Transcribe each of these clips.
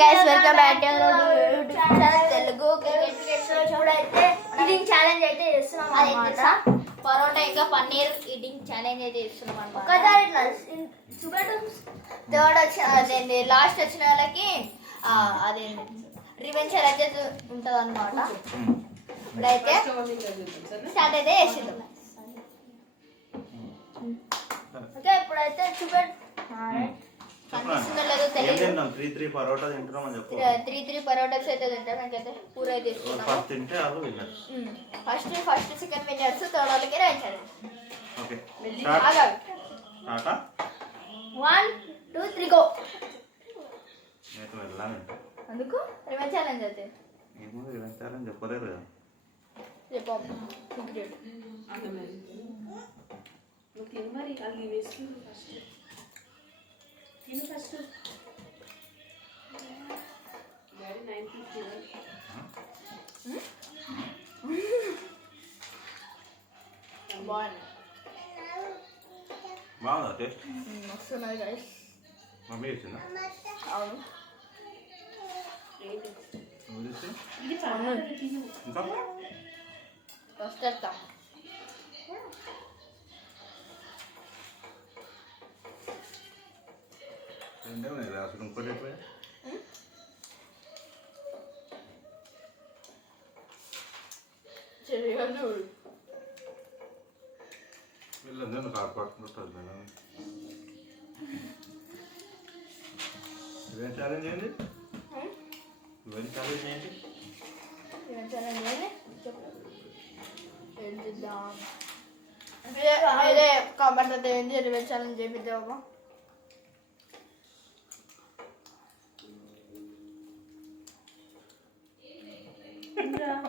Guys welcome back to YouTube channel Telugu cricket show. చూడైతే eating challenge అయితే చేస్తున్నాం అన్నమాట. పరోటా ఇంకా పన్నీర్ ఈటింగ్ ఛాలెంజ్ అయితే చేస్తున్నాం అన్నమాట. ఒకసారి ఇట్లా థర్డ్ వచ్చిన లాస్ట్ వచ్చిన వాళ్ళకి అదే రివెంజ్ ఛాలెంజ్ ఉంటుంది అన్నమాట. ఇప్పుడైతే స్టార్ట్ అయితే చేసింది. ఓకే ఇప్పుడైతే చూపెట్టు. త్రీ పరోటా తింటున్నామని చెప్పు. 3 పరోటాస్ అయితే తింటాం. నాకైతే పూర అయితే ఫస్ట్ సెకండ్ విన్నర్స్ థర్డ్ వాళ్ళకి రాయించారు. Okay 1 2 3 go. నేను వెళ్ళానంటే అందుకు రివెంజ్ ఛాలెంజ్ అయితే ఏమో రివెంజ్ ఛాలెంజ్ చెప్పలేరు కదా. చెప్పు సీక్రెట్ తిను మరి అది వేస్తు ఫస్ట్ తిను ఫస్ట్ డాడీ 950 బాగుందా టేస్ట్? వస్తున్నది గైస్. మమ్మీ ఇచ్చిందా? అవును ఏంటి ఇది ఇంకా వస్తా అసలు ఇంకోటి అయిపోయా వీళ్ళందరూ కాపాడుకుంటుంది మేడం. ఇవేం ఛాలెంజ్ చేయండి, ఇవేం ఛాలెంజ్ చేయండి. అదే కామెంట్ అయితే ఏంటి రివెంజ్ ఛాలెంజ్ చేపిద్దామా?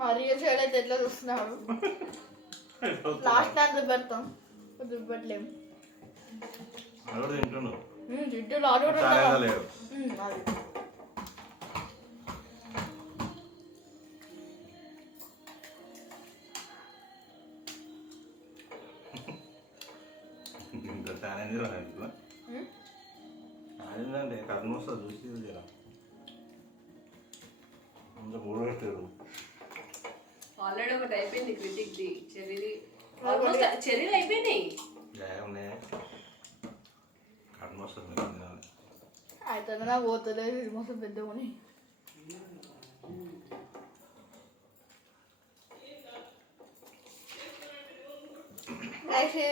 మరి సైడ్ అయితే ఎట్లా చూస్తున్నాడు. లాస్ట్ టైం చూపెడతాం, చూపెట్టలేము. అడుగు తింటున్నావు జిడ్డులు అడుగు లేదు. అది ఇంకా ఛాలెంజ్ అదేంటంటే కథను వస్తుంది చూసి జరా ఇంకా మూడు పెట్టారు. ఆల్రెడీ ఒకటి అయిపోయింది క్రిటిక్ది, చెర్రీది ఆల్మోస్ట్ చెర్రీలు అయిపోయినాయి. ఉన్నాయి కథను వస్తుంది తినాలి. అయితే నాకు పోతలేదు. ఇది మొత్తం పెద్దగా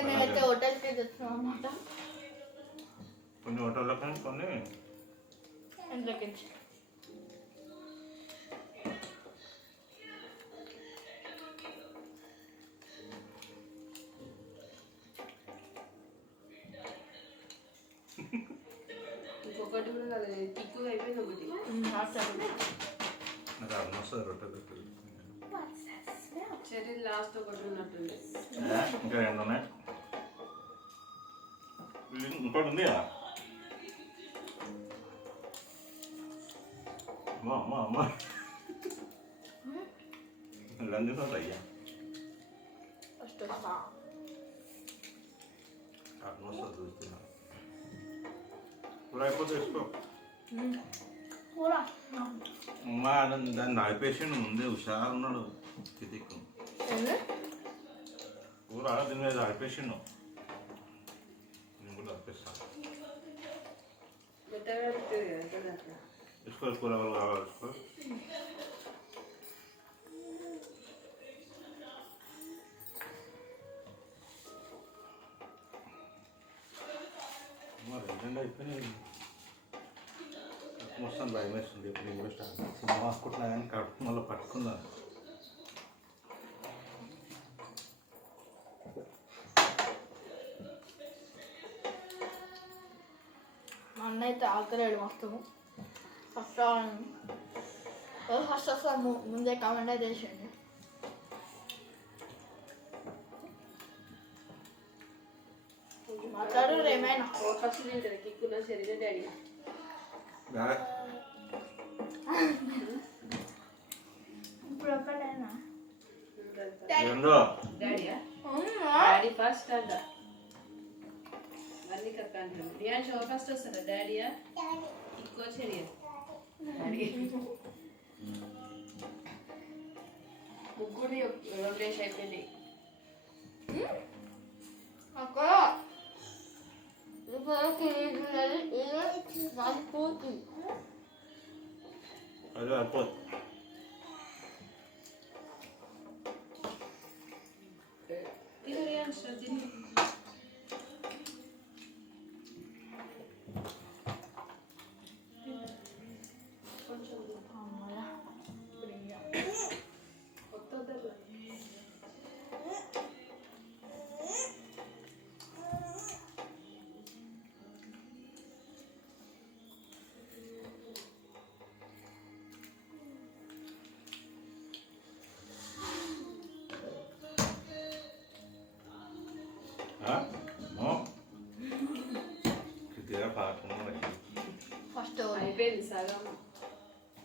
నేనైతే హోటల్కి తెచ్చున్నాను అన్నమాట. కొన్ని హోటల్లో కానీ కొన్ని ఇంట్లోకి ఇంకొకటి కూడా టిక్కు అయిపోయింది. ఒకటి నాకు అర్థం వస్తుంది రొట్టెలు చెర్రీ లాస్ట్ ఒకటి ఉన్నట్టుంది. ఇంకా రెండు ఉన్నాయి. ఇంకోటి ఉంది కదా. అమ్మా అమ్మా అమ్మా లంచ్ అయ్యా అట్మోస్ఫియర్ చూస్తున్నా. కూర అయిపోతే వేసుకో. అమ్మా దాన్ని నడిపేసిండు ముందే హుషారు ఉన్నాడు. తిదిక్కు కూర దీని మీద నడిపేసిండు. నేను కూడా నడిపిస్తాను. వేసుకో కూర వాళ్ళు కావాలి వేసుకో. రెండండి అయిపోయినాయి. మొత్తం భయం వేస్తుంది. ఇప్పుడు నేను కూడా సినిమా హాస్పిటల్ కానీ కడుపు మళ్ళీ పట్టుకుందాను. మా అన్న అయితే ఆకలేడు మొత్తము. ఫస్ట్ వస్తాను ముందే కామెంట్ అయితే చేసేయండి. మాట్లాడు ఏమైనా ఫస్ట్ తింటుంది కిక్కులో చెర్రీ డాడీ. ఇప్పుడు ఒక్కటైనా డాడీయా డాడీ ఫస్ట్ అంట. మళ్ళీ కక్క అంటాడు. రియాన్ షో ఫస్ట్ వస్తాడా డాడీయా కిక్కో చెర్రీ? ఒకటి ముగ్గురిని వదిలేసి అయిపోయింది. అక్కడ పూర్తి అది అయిపోతుంది. ఫస్ట్ అయిపోయింది సగం.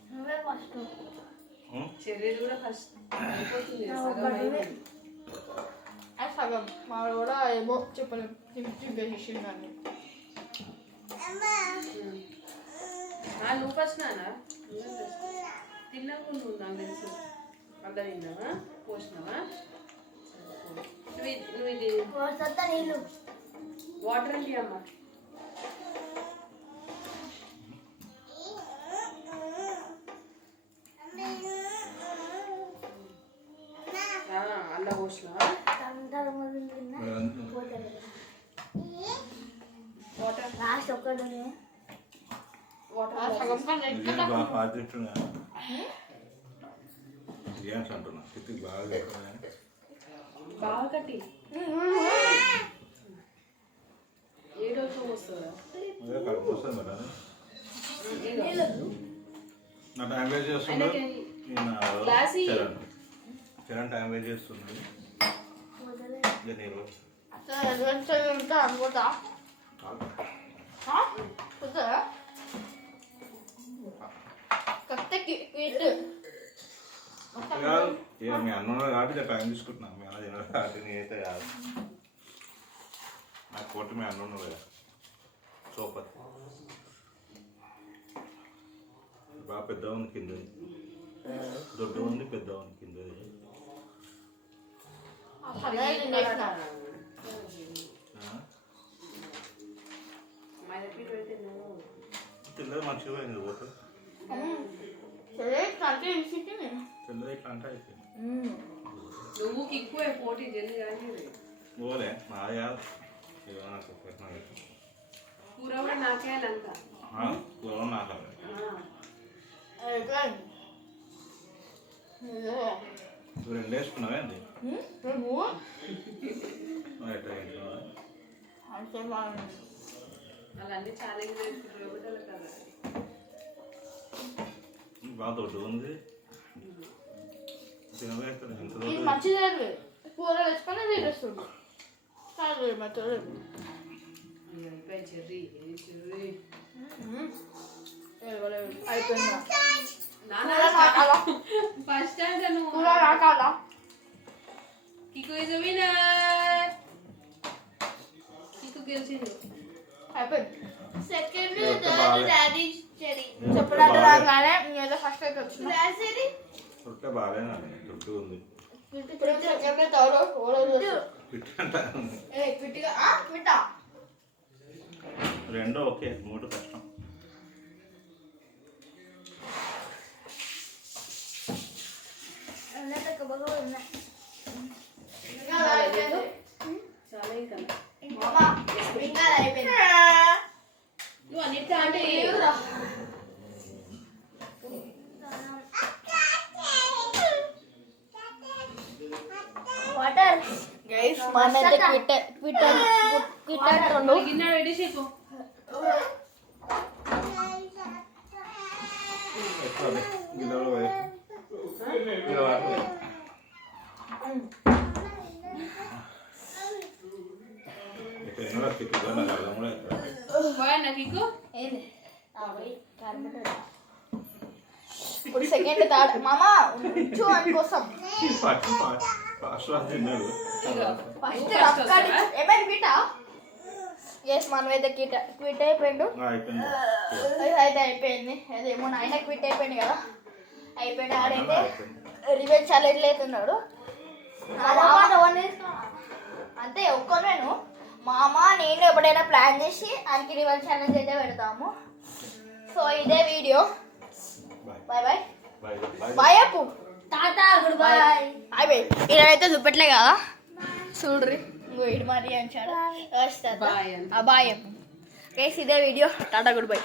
నువ్వే ఫస్ట్ చెర్రీలు కూడా ఫస్ట్ అయిపోతుంది. సగం అయిపోయింది. అది సగం మా కూడా ఏమో చెప్పలేము చింపేసేసిందని. నువ్వు ఫస్ట్ నానా తిన్నాకు నువ్వు నాకు తెలుసు. అంతా తిన్నావా పోసినావా? నువ్వు ఇది నీళ్ళు వాటర్ ఏంటి అమ్మా? అలా పోసినావా? వాటర్ లాస్ట్ ఒక్కటి వాటర్ సగం కన్నా బిర్యానీ బాగా పాతిస్తున్నా. బిర్యానీ అంటున్నా కిత్తికి బాగా లేకుండా. బాగా కట్టి ఏ రోజు వస్తుందా? అదే కడుపు వస్తుంది కదా. నా టైం వేస్ట్ చేస్తున్నాడు చరణ్ టైం వేస్ట్ చేస్తున్నాడు. నేను అనుకుంటా ఇక మీ అన్న కాబట్టి ఇక టైం తీసుకుంటున్నా. మీ అన్న తినడు కాబట్టి నేనైతే కాదు. నాకు కొట్టి మీ అన్న ఉన్నాడు కదా సూపర్ బాగా పెద్ద ఉంది కిందది, దొడ్డు ఉంది పెద్ద ఉంది కిందది. తెల్లది మంచిగా పోయింది పోతే తెల్లది ఇట్లా అంటే అయిపోయింది. నువ్వు ఎక్కువ పోటీ జల్లి కానీ పోలే నాది కాదు కూర కూడా నాకేయాలంత కూర నాకు నువ్వు రెండు వేసుకున్నావే అండి అలా అన్ని చాలా వేసుకుంటారు కదా. బాగా దొడ్డు ఉంది తినవేస్తారు ఎంత ఇది మంచిది కూర వేసుకొని తీరేస్తుంది చెర్రీ చెర్రీ అయిపోయిందా ఫస్ట్ అంటే నువ్వు కూర రాకాలా కికు ఇస్ విన్నర్. కికు గెలిచింది. అయిపోయింది. సెకండ్ ఓకే, థర్డ్ బాగా. డాడీ చెరీ చెప్పడానికి రాగానే నేనైతే ఫస్ట్ అయితే వచ్చిన రాసేది రొట్టె బాగాలేనా దొడ్డు ఉంది ఇప్పుడు సెకండ్ థర్డ్ పిట్ట క్విట్గా క్విట్టా రెండో ఓకే మూడు కష్టం. చాలా ఇంకా అయిపోయింది. నువ్వు అన్నిటికీ అంటే వాటర్ గైస్ మనైతే క్విట్టర్ అంటుండు. గిన్నె పెట్టేసేకు. ఎక్కువ గిన్నెలో పోయి గిన్నె వాటర్ పోయి. ఇక్కడ ఎన్నో కిట్టుగా నాకు అర్థం కూడా అవుతుంది. పోయన్నా కికు. ఇప్పుడు సెకండ్ థర్డ్ మామ ఉంచు అందుకోసం ఫాస్ట్ తిన్నాడు ఫస్ట్ ఏమైంది బిడ్డ ఎస్ మనమైతే క్విట్ అయిపోయిండు. అయిపోయింది. అయితే అయిపోయింది. అదేమో నాయన క్విట్ అయిపోయింది కదా, అయిపోయింది. ఆడైతే రివెంజ్ ఛాలెంజ్ అవుతున్నాడు. అంతే ఒక్కనేను మా అమ్మ నేను ఎప్పుడైనా ప్లాన్ చేసి ఆయనకి రివెంజ్ ఛాలెంజ్ అయితే పెడతాము. సో ఇదే వీడియో. బాయ్ బాయ్ బాయ్ అప్పు టాటా గుడ్ బై. బాయ్ ఇదైతే చూపెట్టలే కదా చూడ్రి. ఇంకో ఇటు మరి అంచాడు. బాయ్ అప్పు. ఇదే వీడియో. Tata good bye.